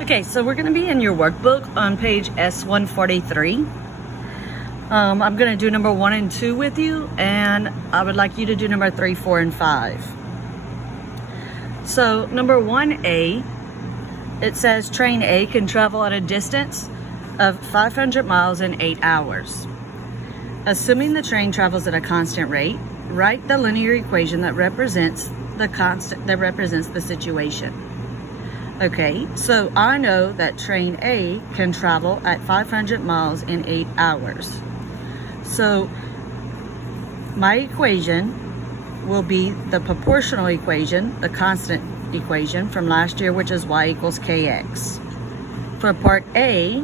Okay, so we're going to be in your workbook on page S143. I'm going to do number 1 and 2 with you, and I would like you to do number 3, 4, and 5. So number 1A, it says train A can travel at a distance of 500 miles in 8 hours. Assuming the train travels at a constant rate, write the linear equation that represents the situation. Okay, so I know that train A can travel at 500 miles in 8 hours. So my equation will be the proportional equation, the constant equation from last year, which is y equals kx. For part A,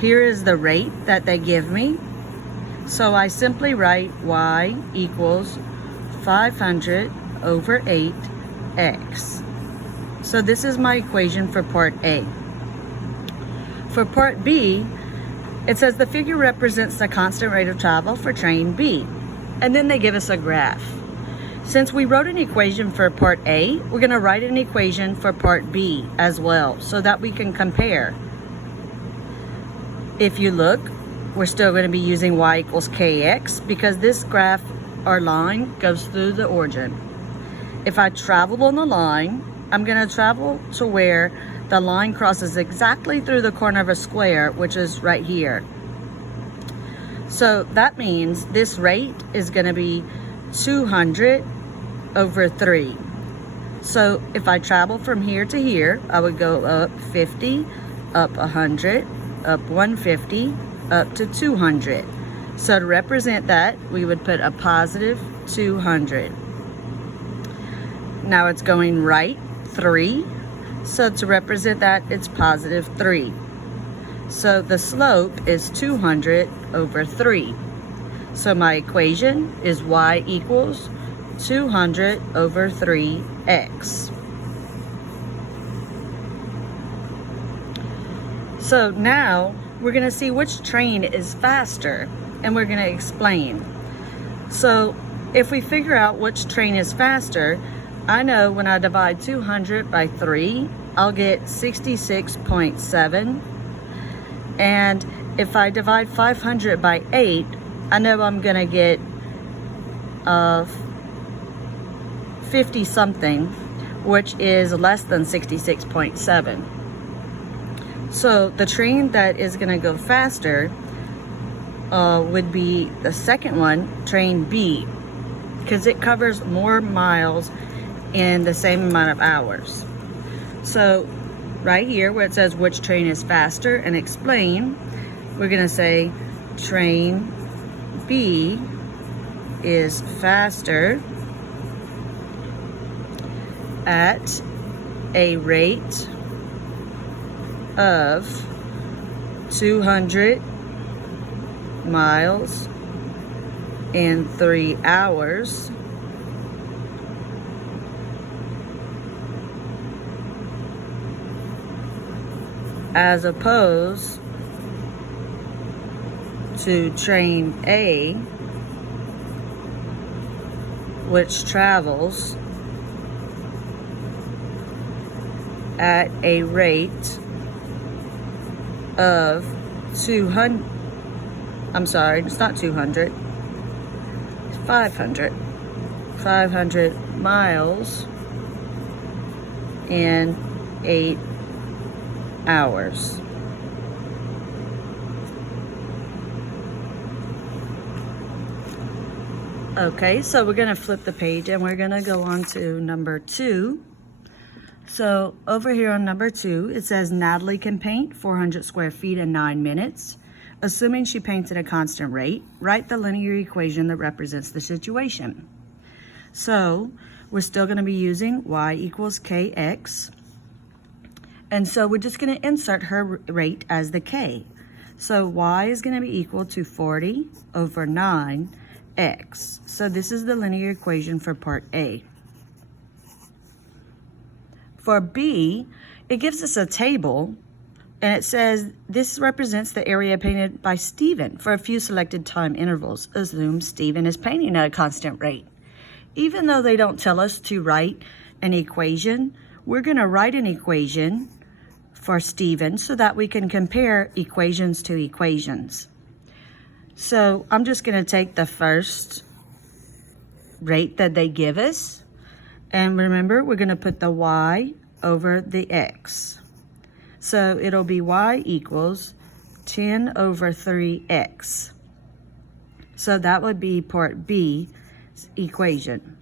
here is the rate that they give me. So I simply write y equals 500 over 8x. So this is my equation for part A. For part B, it says the figure represents the constant rate of travel for train B. And then they give us a graph. Since we wrote an equation for part A, we're going to write an equation for part B as well, so that we can compare. If you look, we're still going to be using y equals kx because this graph or line goes through the origin. If I travel on the line, I'm going to travel to where the line crosses exactly through the corner of a square, which is right here. So that means this rate is going to be 200 over 3. So if I travel from here to here, I would go up 50, up 100, up 150, up to 200. So to represent that, we would put a positive 200. Now it's going right 3. So to represent that, it's positive 3. So the slope is 200 over 3. So my equation is y equals 200 over 3x. So now we're going to see which train is faster, and we're going to explain. So if we figure out which train is faster, I know when I divide 200 by 3, I'll get 66.7. And if I divide 500 by 8, I know I'm going to get 50 something, which is less than 66.7. So the train that is going to go faster would be the second one, train B, because it covers more miles in the same amount of hours. So right here where it says which train is faster and explain, we're going to say train B is faster at a rate of 200 miles in 3 hours as opposed to train A, which travels at a rate of 200, I'm sorry, it's not 200, it's 500 miles in 8 hours. Okay, so we're going to flip the page and we're going to go on to number 2. So over here on number 2, it says Natalie can paint 400 square feet in 9 minutes. Assuming she paints at a constant rate, write the linear equation that represents the situation. So we're still going to be using y equals kx. And so we're just going to insert her rate as the k. So y is going to be equal to 40 over 9x. So this is the linear equation for part A. For B, it gives us a table, and it says this represents the area painted by Stephen for a few selected time intervals. Assume Stephen is painting at a constant rate. Even though they don't tell us to write an equation, we're going to write an equation for Stephen so that we can compare equations to equations. So I'm just going to take the first rate that they give us. And remember, we're going to put the y over the x. So it'll be y equals 10 over 3x. So that would be part B equation.